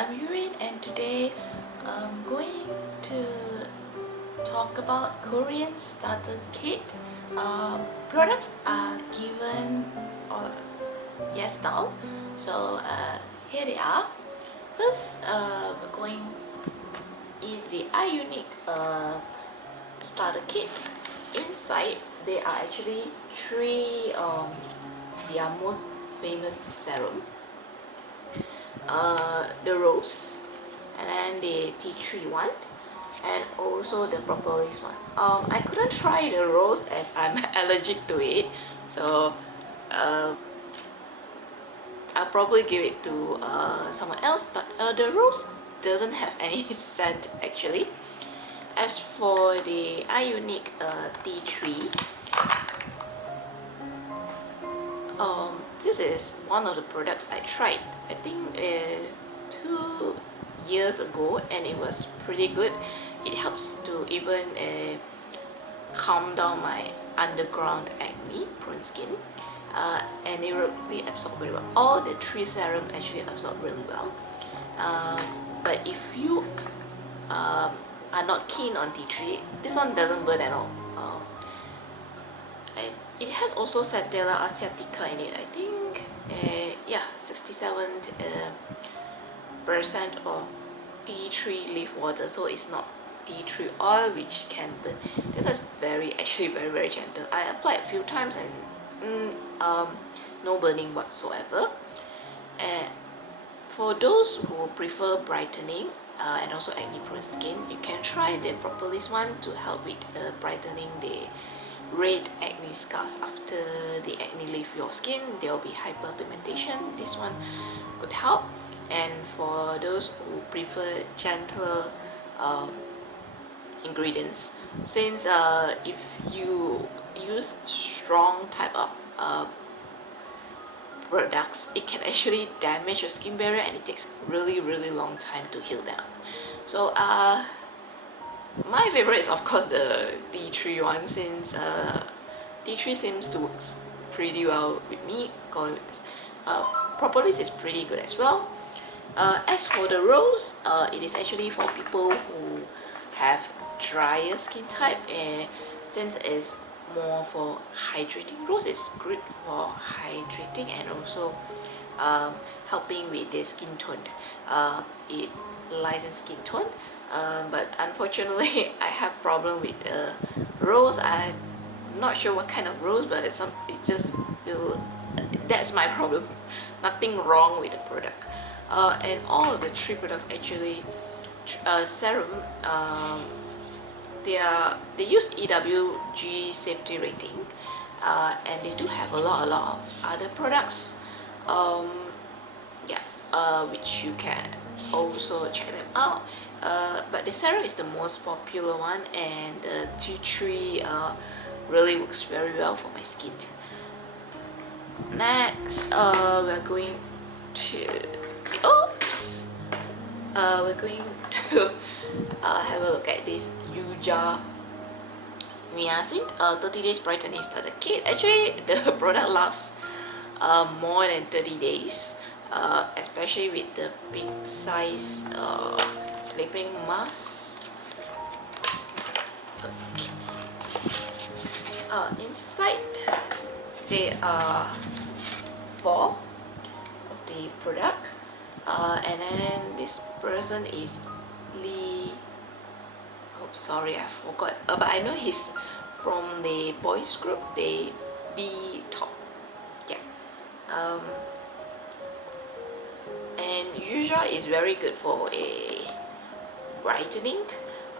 I'm Yurin, and today I'm going to talk about Korean starter kit. Products are given on Yesstyle, so here they are. First, we're going is the iUnique starter kit. Inside, there are actually three their most famous serum. The rose, and then the tea tree one, and also the propolis one. I couldn't try the rose as I'm allergic to it, so I'll probably give it to someone else. But the rose doesn't have any scent actually. As for the iUnique tea tree, this is one of the products I tried, I think 2 years ago, and it was pretty good. It helps to even calm down my underground acne prone skin, and it really absorbs very well. All the three serum actually absorb really well, but if you are not keen on tea tree, this one doesn't burn at all. It has also Centella asiatica in it. I think yeah, 67% of tea tree leaf water, so it's not tea tree oil which can burn. This is actually very gentle. I applied a few times and no burning whatsoever. And for those who prefer brightening and also acne prone skin, you can try the propolis one to help with brightening the red acne scars. After the acne leave your skin, there will be hyperpigmentation. This one could help. And for those who prefer gentler ingredients, since if you use strong type of products, it can actually damage your skin barrier, and it takes really long time to heal down. So my favorite is of course the tea tree one, since tea tree seems to work pretty well with me. Propolis is pretty good as well. As for the rose, it is actually for people who have drier skin type, and since it's more for hydrating, rose is good for hydrating and also helping with the skin tone. It lightens skin tone. But unfortunately I have problem with rose. I'm not sure what kind of rose, but it just feel that's my problem. Nothing wrong with the product. And all of the three products actually serum, they use EWG safety rating, and they do have a lot of other products, which you can also check them out. But the serum is the most popular one, and the tea tree really works very well for my skin. Next, we're going to have a look at this Yuja Niacin 30 days brightening starter kit. Actually, the product lasts more than 30 days, especially with the big size sleeping mask. Okay. Inside there are 4 of the product, and then this person is Lee. Oh, sorry, I forgot. But I know he's from the boys group, the B top. Yeah. And Yuja is very good for a brightening.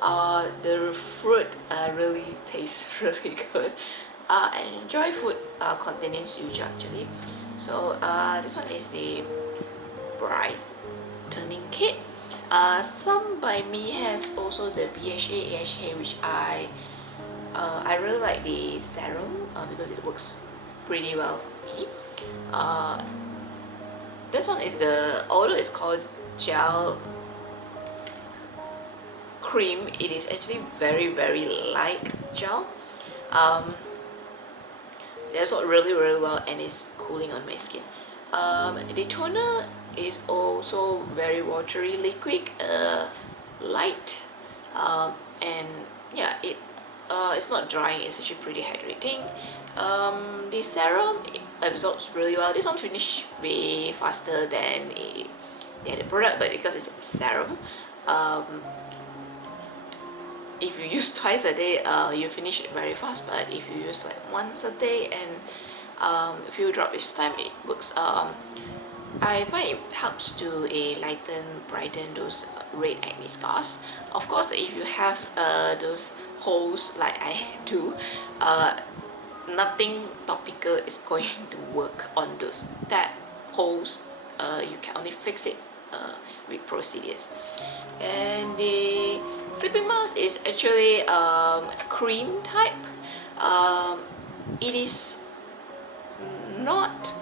The fruit really tastes really good. I enjoy food containing Yuja actually. So this one is the brightening kit. Some by me has also the BHA AHA, which I really like the serum because it works pretty well for me. This one is although it's called gel cream, it is actually very light gel. It absorbs really well, and it's cooling on my skin. The toner is also very watery liquid, light, and yeah, it's not drying, it's actually pretty hydrating. The serum, it absorbs really well. This one finished way faster than the other product, but because it's a serum, um, if you use twice a day, you finish it very fast. But if you use like once a day and a few drops each time, it works. I find it helps to lighten, brighten those red acne scars. Of course, if you have those holes like I do, nothing topical is going to work on those that holes. You can only fix it with procedures. And the sleeping mask is actually cream type. It is not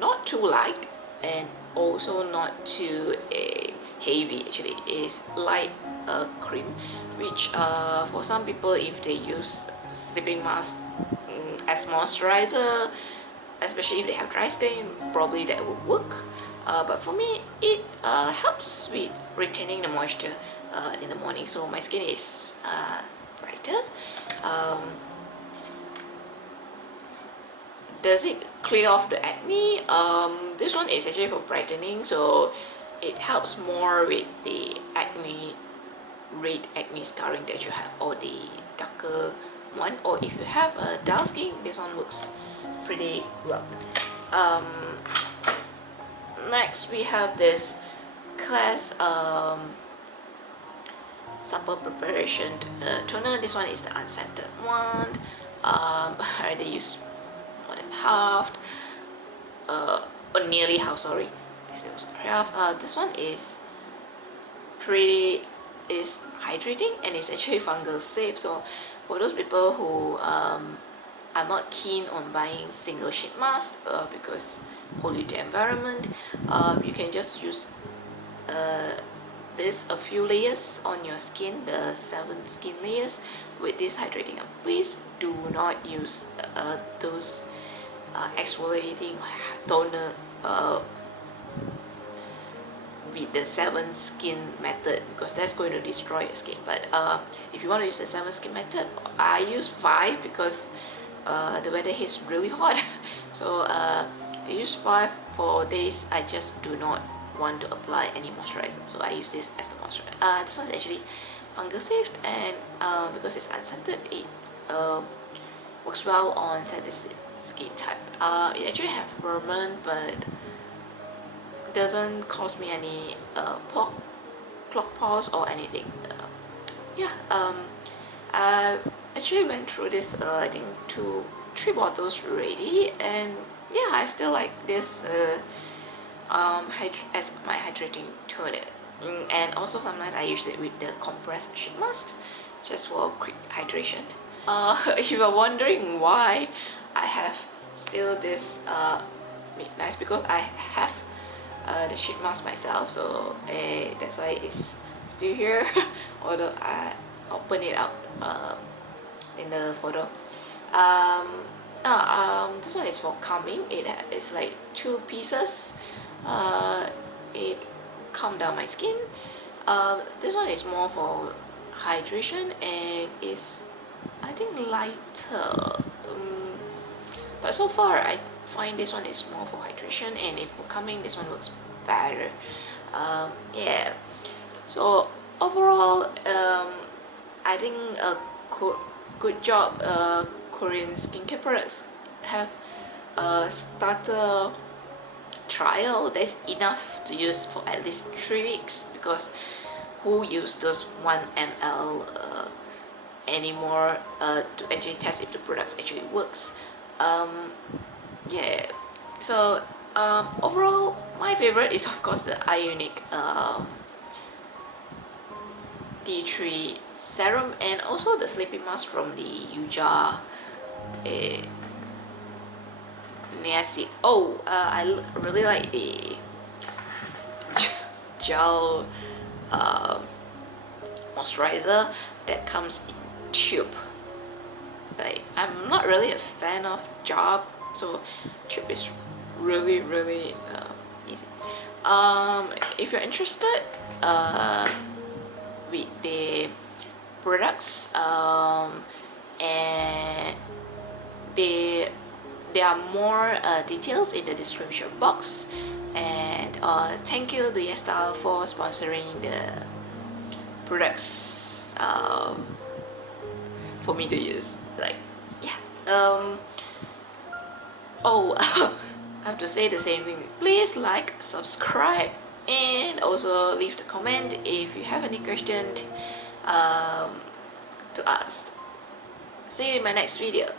not too light and also not too heavy. Actually, it's light cream, which for some people, if they use sleeping mask as moisturizer, especially if they have dry skin, probably that would work. But for me, it helps with retaining the moisture in the morning, so my skin is brighter. Does it clear off the acne? This one is actually for brightening, so it helps more with the acne, red acne scarring that you have, or the darker one, or if you have a dark skin, this one works pretty well. Next we have this Klairs supper preparation toner. This one is the unscented one. I already used more than half, or nearly half, sorry. This one is hydrating, and it's actually fungal safe. So for those people who are not keen on buying single sheet masks because pollute the environment, you can just use this a few layers on your skin, the 7 skin layers with this hydrating. Please do not use those exfoliating toner with the 7 skin method, because that's going to destroy your skin. But if you want to use the 7 skin method, I use 5 because the weather is really hot. So I use 5 for days I just do not want to apply any moisturizer, so I use this as the moisturizer. This one's actually fungal safe, and because it's unscented, it works well on sensitive skin type. It actually have permanent, but doesn't cause me any clog pores or anything. I actually went through this I think 2-3 bottles already, and yeah, I still like this as my hydrating toner. And also sometimes I use it with the compressed sheet mask just for quick hydration. If you are wondering why I have still this midnight, because I have the sheet mask myself, so that's why it's still here. Although I open it up in the photo. This one is for calming. It's like 2 pieces. It calm down my skin. This one is more for hydration and is, I think, lighter. But so far I find this one is more for hydration, and if for calming, this one works better. Yeah, so overall, I think a good job. Korean skincare products have a starter trial that's enough to use for at least 3 weeks, because who use those 1 ml anymore to actually test if the products actually works. Yeah, so overall, my favorite is of course the Ionic D3 serum, and also the sleeping mask from the Yuja Niacid. I really like the gel moisturizer that comes in tube. Like, I'm not really a fan of jar, so tube is really easy. If you're interested with the products, and there are more details in the description box. And thank you to Yesstyle for sponsoring the products for me to use. Like, yeah. Oh, I have to say the same thing. Please like, subscribe, and also leave the comment if you have any question to ask. See you in my next video.